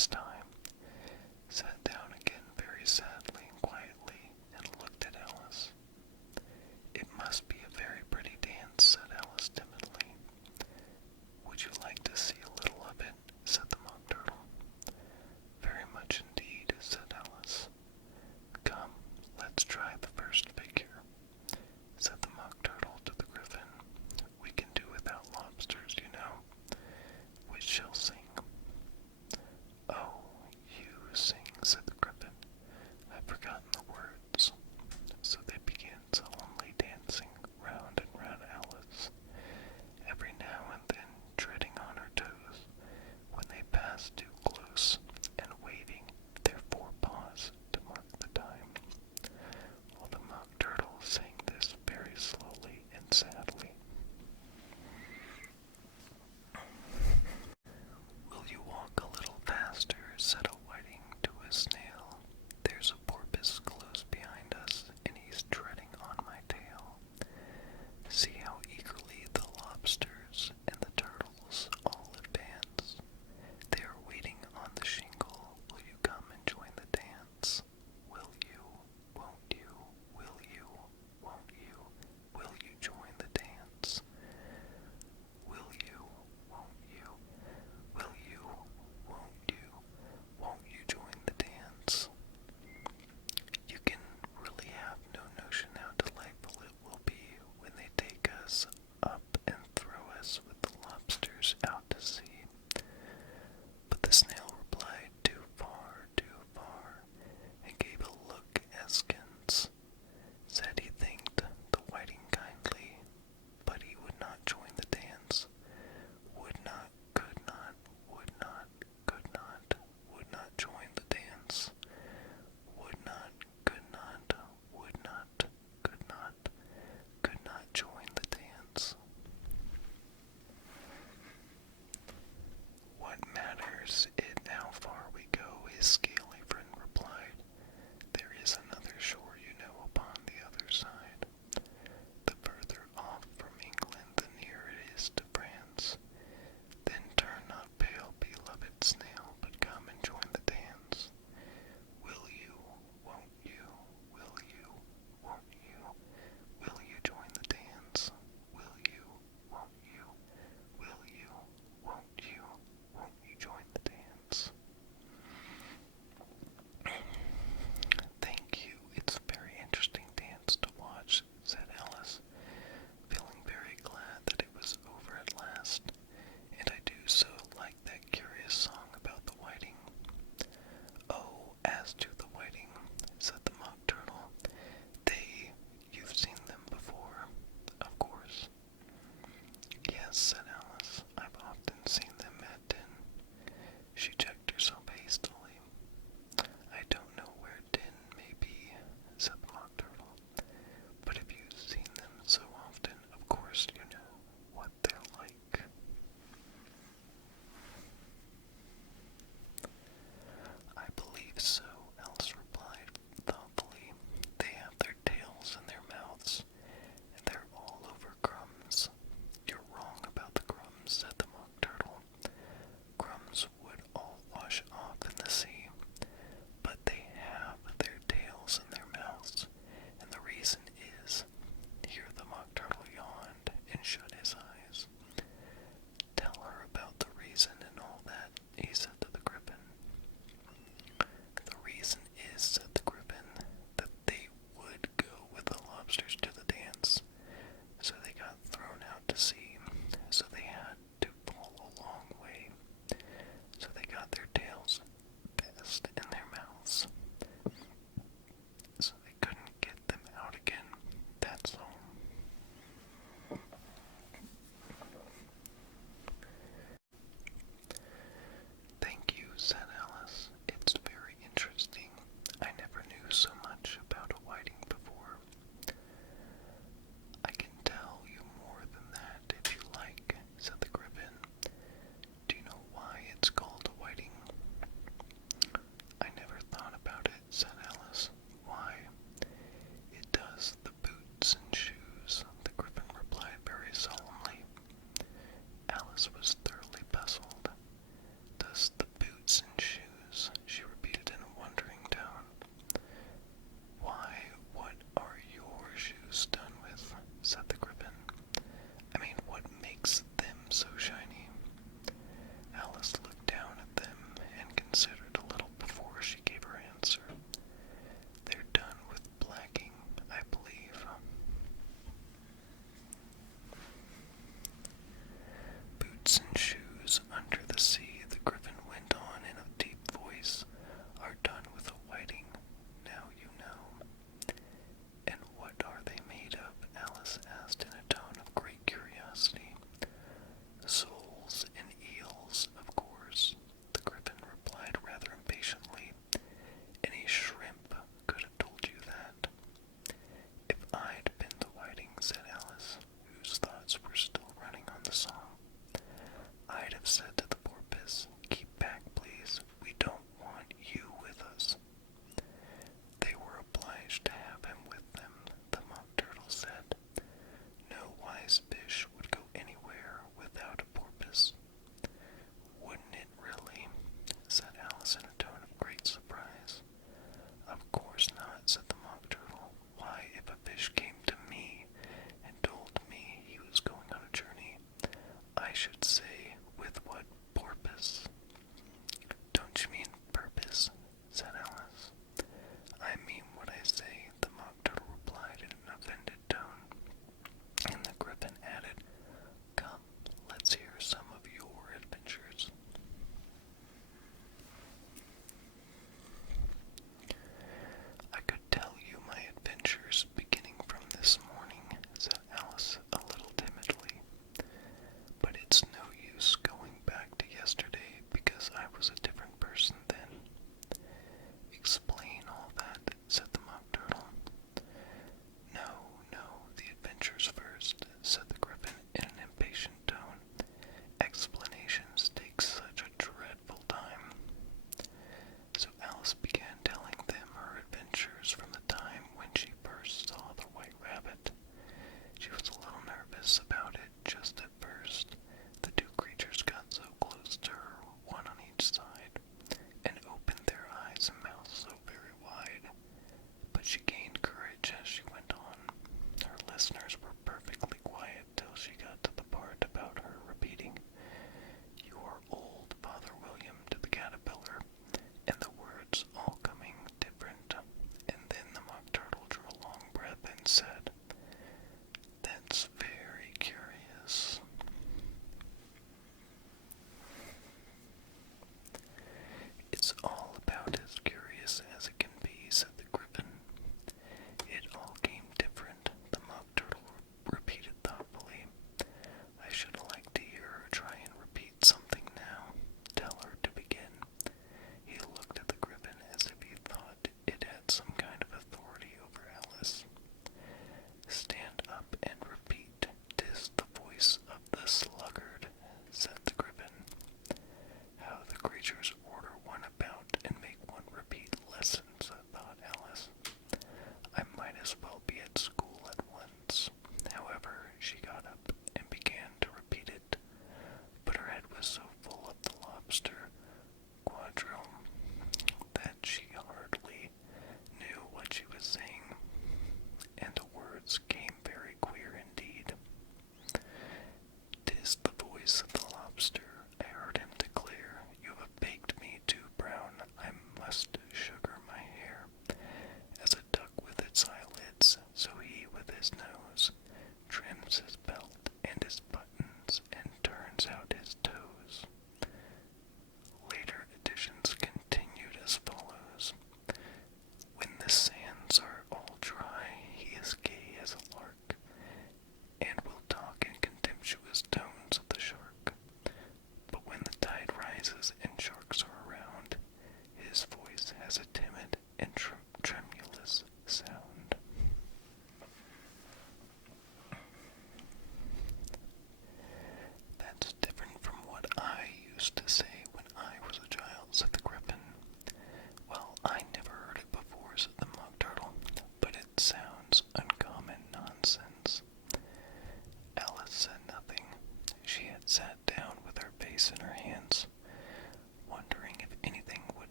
this time, sat down again very sadly and quietly, and looked at Alice. "It must be a very pretty dance," said Alice timidly. "Would you like to see a little of it?" said the Mock Turtle. "Very much indeed," said Alice. "Come, let's try the first figure," said the Mock Turtle to the Griffin. "We can do without lobsters, you know. Which shall sing?" "Oh,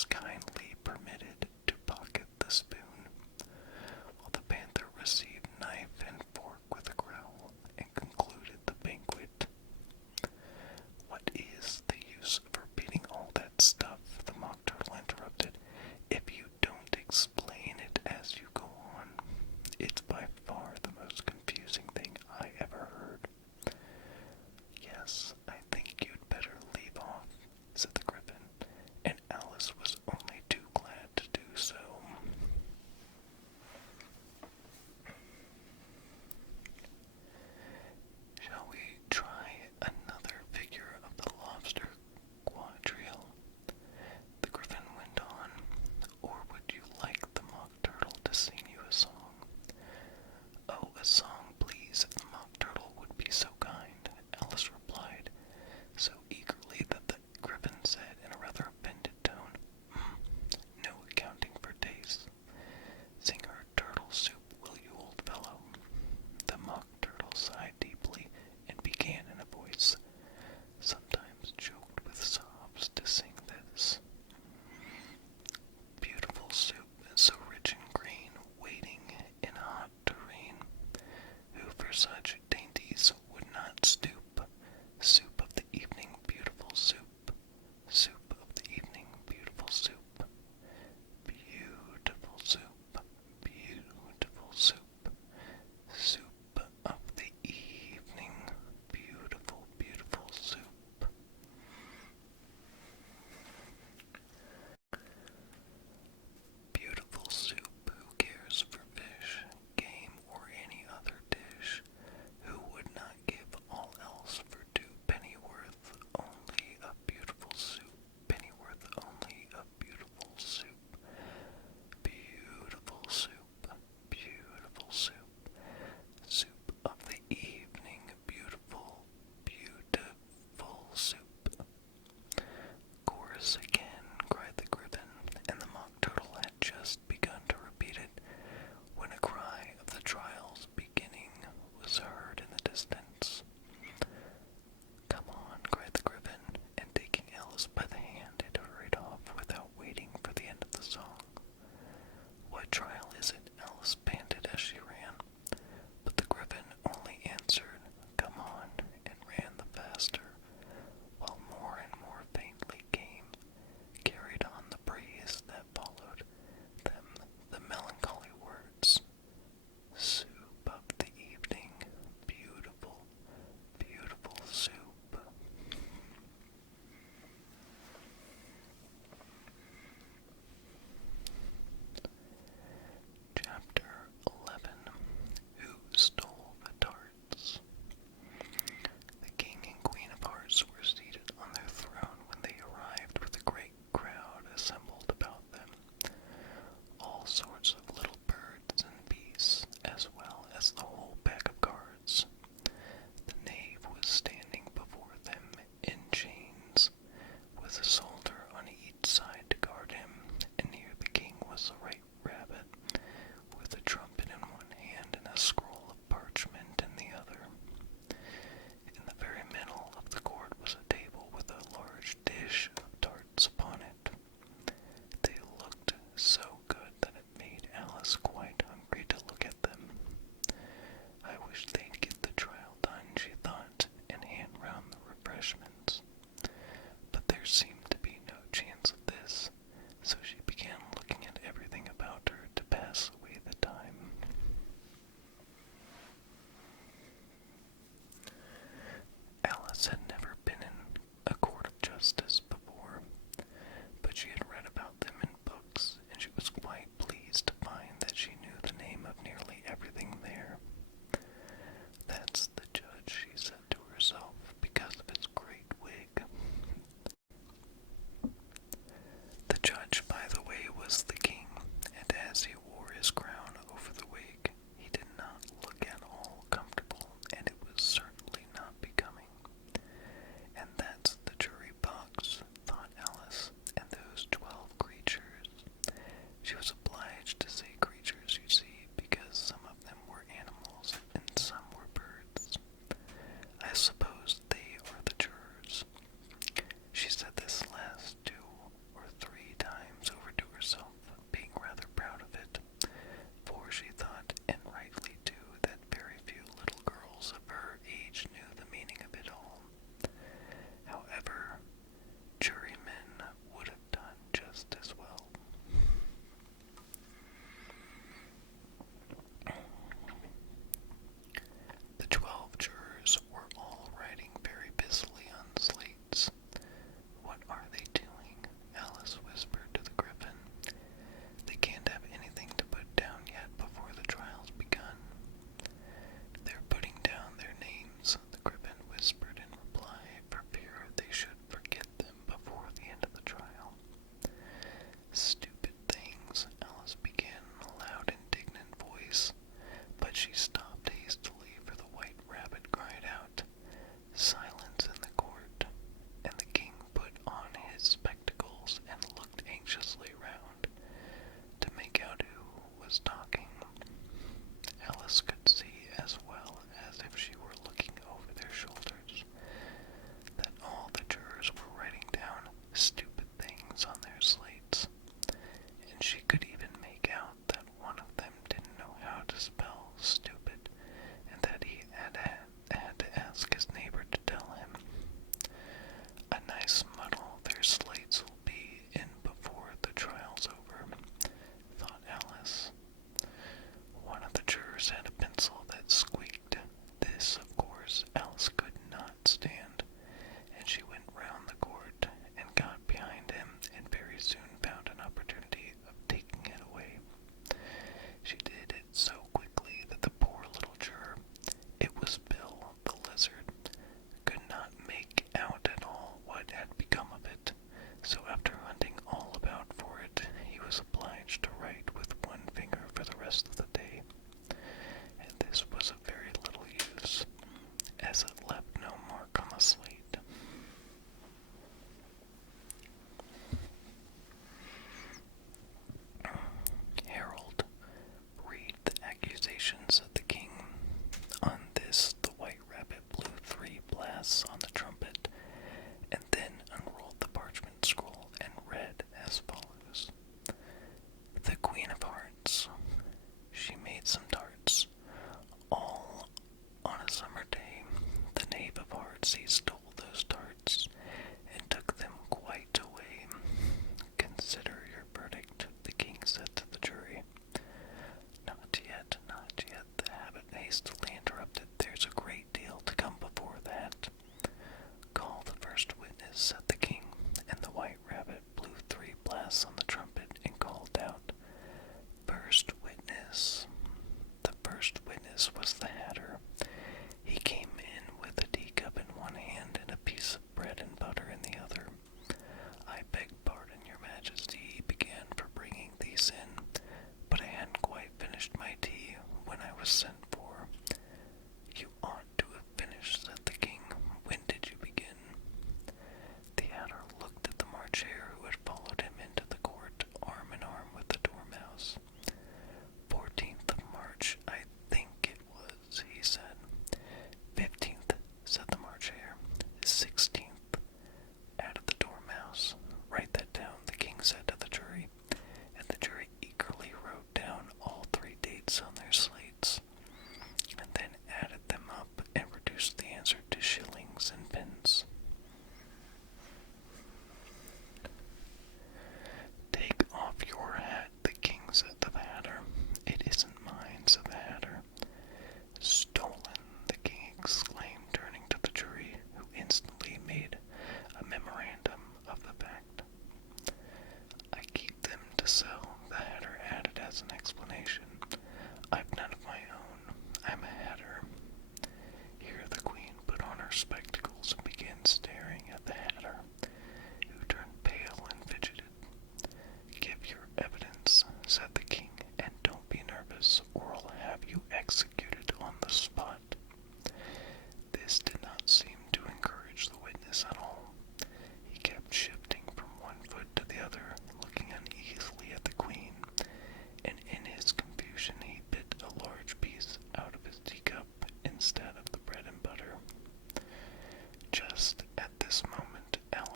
was kindly permitted to pocket the spoon, while the panther received knife and fork with a growl and concluded the banquet. What is the use of repeating all that stuff? The Mock Turtle interrupted. If you don't explain it as you go on, it's by far the most confusing thing I ever heard. Yes, I think you'd better leave off, said the Gryphon, and Alice was only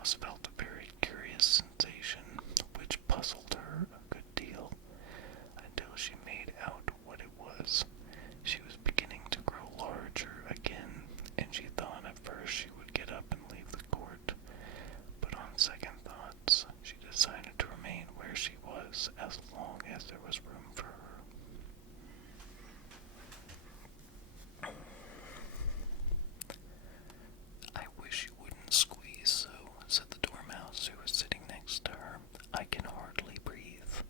Alice felt a very curious sensation, which puzzled her a good deal, until she made out what it was. She was beginning to grow larger again, and she thought at first she would get up and leave the court. But on second thoughts, she decided to remain where she was as long as there was room for her. "I wish you wouldn't squeeze so," said the Dormouse, who was sitting next to her. "I can hardly breathe."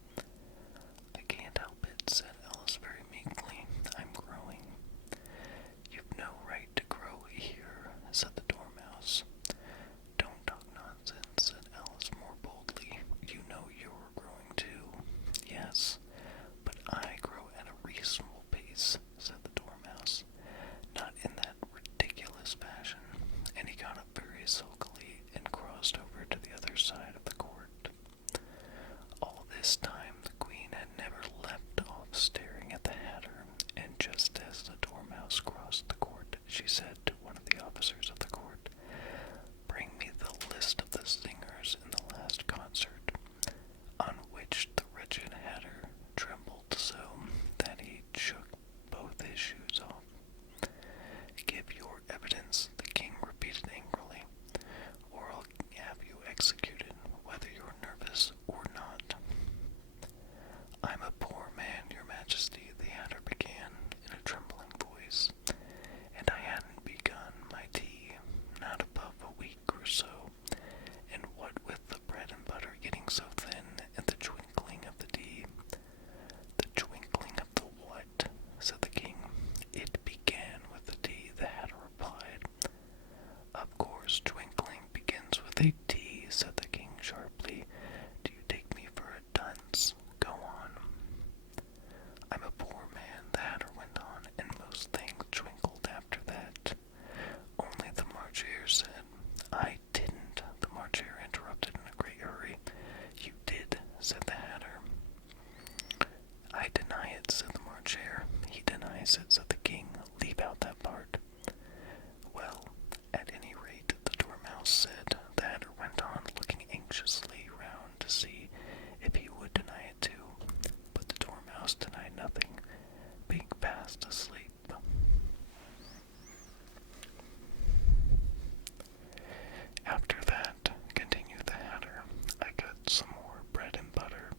"I can't help it," said Alice very meekly. "I'm growing." "You've no right to grow here," said the Dormouse. "Don't talk nonsense," said Alice more boldly. "You know you're growing too." "Yes, but I grow at a reasonable pace," said the Dormouse. "Not in that ridiculous fashion." And he got up very sulkily and crossed over to the other side of the court. All this time the Queen had never left off staring at the Hatter, and just as the Dormouse crossed the court, she said to one of the officers of the court, "Bring me the list of the singers in the last concert," on which the wretched Hatter trembled so that he shook both his shoes off. "Give your evidence," the King repeated angrily, "or I'll have you executed, whether you're nervous or not." "I'm a poor man, your Majesty," the Hatter began in a trembling voice, "and I hadn't begun my tea, not above a week or so, and what with the bread and butter getting so thin, and the twinkling of the tea—" "The twinkling of the what?" said the King. "It began with the tea," the Hatter replied. "Of course, twinkling begins with a T," said the King sharply. "Do you take me for a dunce? Go on." "I'm a poor man," the Hatter went on, "and most things twinkled after that." Only the Marcher said. "I didn't," the Marcher interrupted in a great hurry. "You did," said the Hatter. "I deny it," said the Marcher. "He denies it," said the King. "Leave out that part." "Well, at any rate," the Dormouse said, the Hatter went on, looking anxiously round to see if he would deny it too. But the Dormouse denied nothing, being fast asleep. "After that," continued the Hatter, "I got some more bread and butter."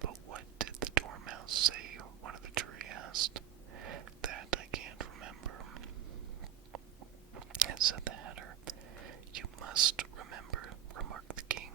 "But what did the Dormouse say?" one of the jury asked. "That I can't remember," said the Hatter. "You must remember," remarked the King,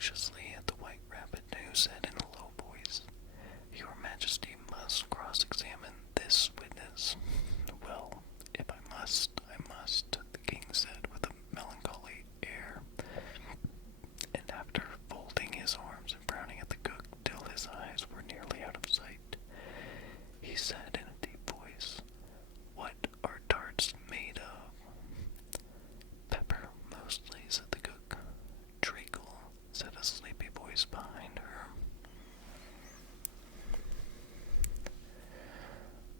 anxiously at the White Rabbit, who said in a low voice, "Your Majesty must cross-examine this witness." "Well, if I must, I must," the king said with a melancholy air, and after folding his arms and frowning at the cook till his eyes were nearly out of sight, he said in a deep voice, "What are tarts made of?" "Pepper, mostly," said the cook. "Treacle," said a sleepy voice behind her.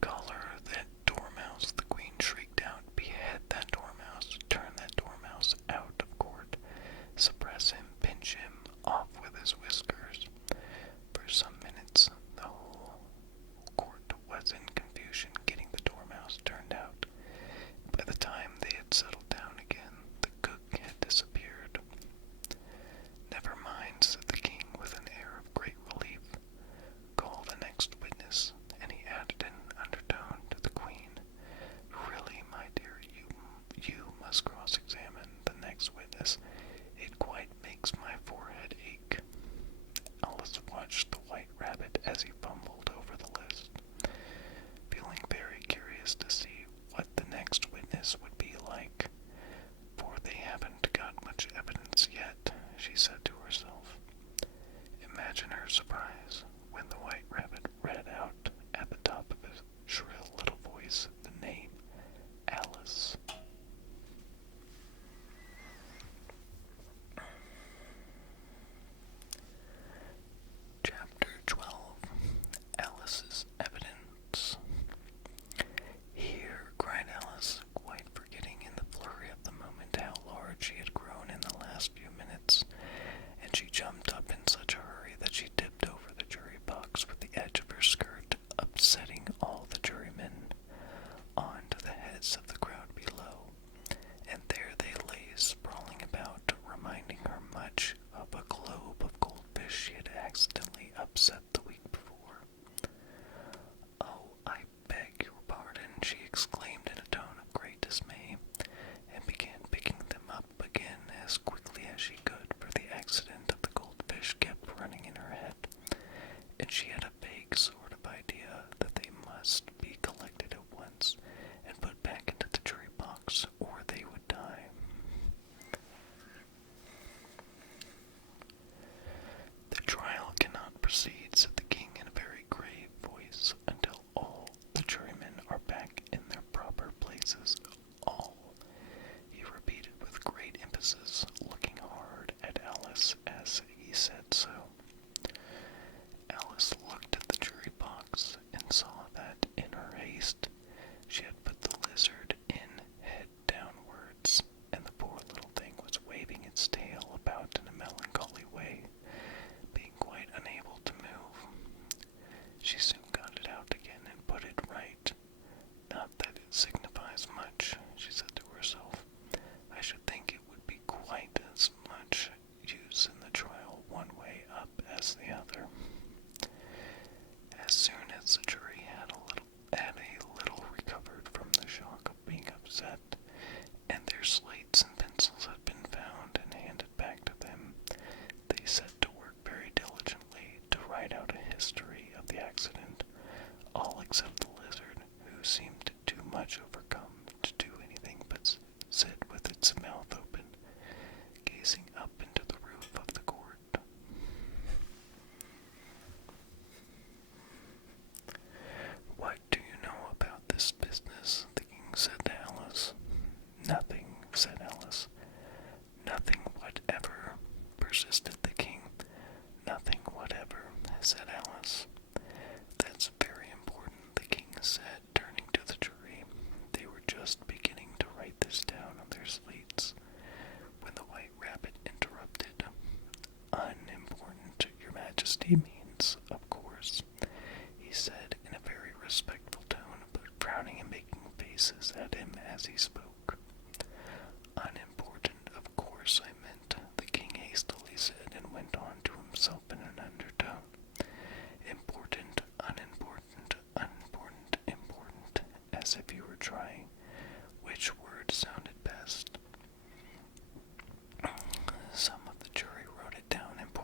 "Collar that dormouse," the queen shrieked out. "Behead that dormouse, turn that dormouse out of court, suppress him, pinch him off with his whiskers." For some minutes the whole court was in confusion getting the dormouse turned out. By the time they had settled down again, the cook had disappeared. "Never mind," said the king with an air of great relief. "Call the next witness," and he added in an undertone to the queen, "Really, my dear, you must cross-examine the next witness. It quite makes my forehead ache." Alice watched the White Rabbit as he fumbled over the list, feeling very curious to see what the next witness would be like. "For they haven't got much evidence yet," she said to herself. Imagine her surprise when the White Rabbit read out at the top of his shrill little voice the name Alice. Chapter 12. Alice's Evidence. "Here," cried Alice, quite forgetting in the flurry of the moment how large she had grown in the last few minutes, and she jumped up in such a hurry that she tipped over the jury box with the edge of her skirt, upsetting all the jurymen onto the heads of the crowd below, and there they lay sprawling about, reminding her much of a globe of goldfish she had accidentally upset the week before. "Oh, I beg your pardon," she exclaimed in a tone of great dismay, and began picking them up again as quickly as she could, for the accident of the goldfish kept running in her head, and she had a vague sort of idea that they must be collected at once and put back into the jury box, or they would die. "The trial cannot proceed," said the king in a very grave voice, "until all the jurymen are back in their proper places. All," he repeated with great emphasis, looking hard at Alice as he said so. Alice looked at the jury box and saw that, in her haste, she had put the lizard in head downwards, and the poor little thing was waving its tail about in a melancholy way, being quite unable to move. She soon got it out again and put it right. "Not that it signifies much," she said to herself. "I should think it would be quite as much use in the trial one way up as the other." As soon as the jury had a little recovered from the shock of being upset, and their slates and pencils had been found and handed back to them, they set to work very diligently to write out a history of the accident, all except the lizard, who seemed too much overcome to do anything but sit with its mouth open, gazing up into the roof of the court. "What do you know about this business?" the king said to Alice. "Nothing," said Alice. "Nothing whatever," persisted the king. "Nothing whatever," said Alice. "That's very important," the king said, turning to the jury. They were just beginning to write this down on their slates when the White Rabbit interrupted. "Unimportant, Your Majesty means, of course," he said in a very respectful tone, but frowning and making faces at him as he spoke. "Unimportant, of course I meant," the king hastily said, and went on to himself in an undertone. "Important, unimportant, unimportant, important," as if he were trying which word sounded best. Some of the jury wrote it down important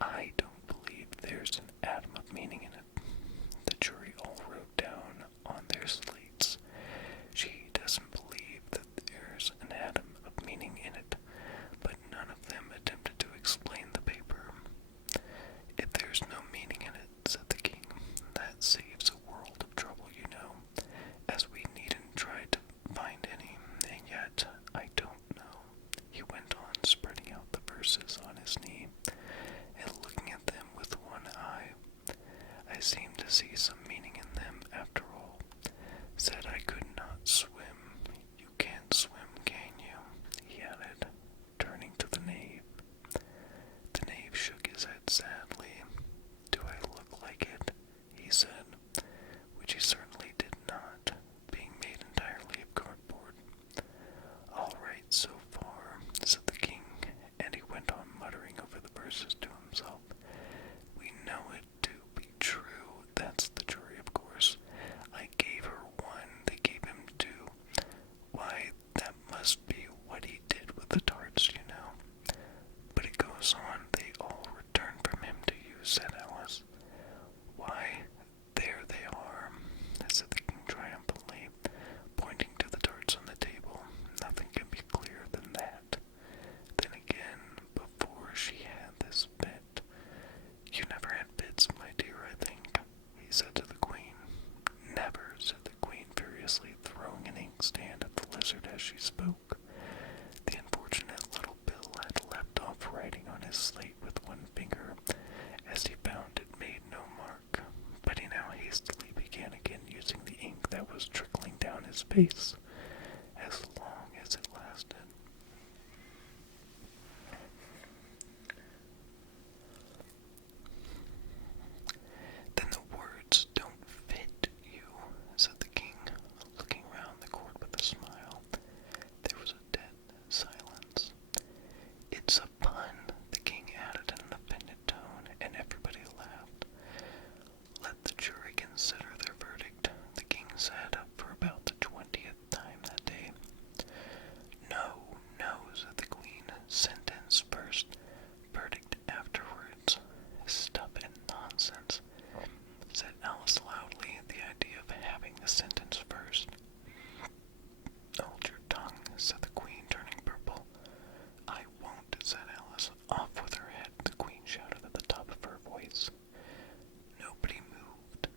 I don't believe there's an atom of meaning in it. The jury all wrote down on their slates. She doesn't believe that there's an atom of meaning in it, but none of them attempted to explain the paper. If there's no meaning in it, said the king, that saves a world of trouble, you know, as we needn't try to find any, and yet I don't know. He went on, spreading out the verses on his knee, and looking at them with one eye. I seem to see some meaning in them after all. Said I could not swim. You can't swim, can you? He added, turning to the knave. The knave shook his head sadly. Do I look like it? He said, which he certainly did not, being made entirely of cardboard. All right so far, said the king, and he went on muttering over the verses to himself. We know it to be true. That's the jury, of course. I gave her one, they gave him two. Why, that must be what he did with the tarts, you know. But it goes on, they all return from him to you, said Alice. Why, there they are, said the king triumphantly, pointing to the tarts on the table. Nothing can be clearer than that. Then again, before she had this bet. You never had bets, my dear, I think, he said to the queen. Never, said the queen furiously, throwing an inkstand at the lizard as she spoke. The unfortunate little Bill had left off writing on his slate with one finger, as he found it made no mark, but he now hastily began again using the ink that was trickling down his face, as long as it lasted. Then the words don't fit you, said the king, looking round the court with a smile. There was a dead silence. It's a pun, the king added in an offended tone, and everybody laughed. Let the jury consider their verdict, the king said, for about the 20th time that day. No, no, said the queen. Sentence first, verdict afterwards. Stuff and nonsense, said Alice loudly, the idea of having the sentence first. Hold your tongue, said the queen, turning purple. I won't, said Alice. Off with her head, the queen shouted at the top of her voice. Nobody moved.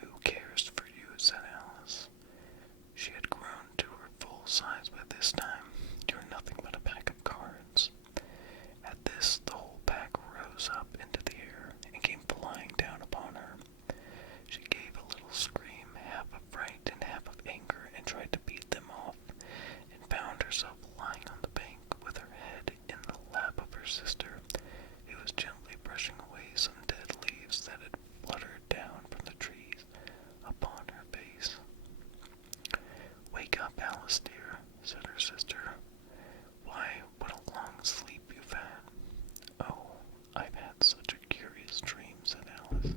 Who cares for you, said Alice. She had grown to her full size by this time. You're nothing but a pack of cards. At this, the whole pack rose up into the air and came flying down upon her. She gave a little scream, half of fright and half of anger, and tried to beat them off, and found herself lying on the bank with her head in the lap of her sister, who was gently brushing away some dead leaves that had fluttered down from the trees upon her face. Wake up, Alice, dear, said her sister. Why, what a long sleep you've had. Oh, I've had such a curious dream, said Alice,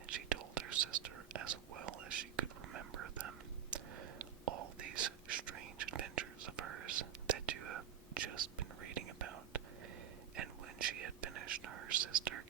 and she told her sister as well as she could remember them. All these strange adventures of hers that you have just been reading about, and when she had finished, her sister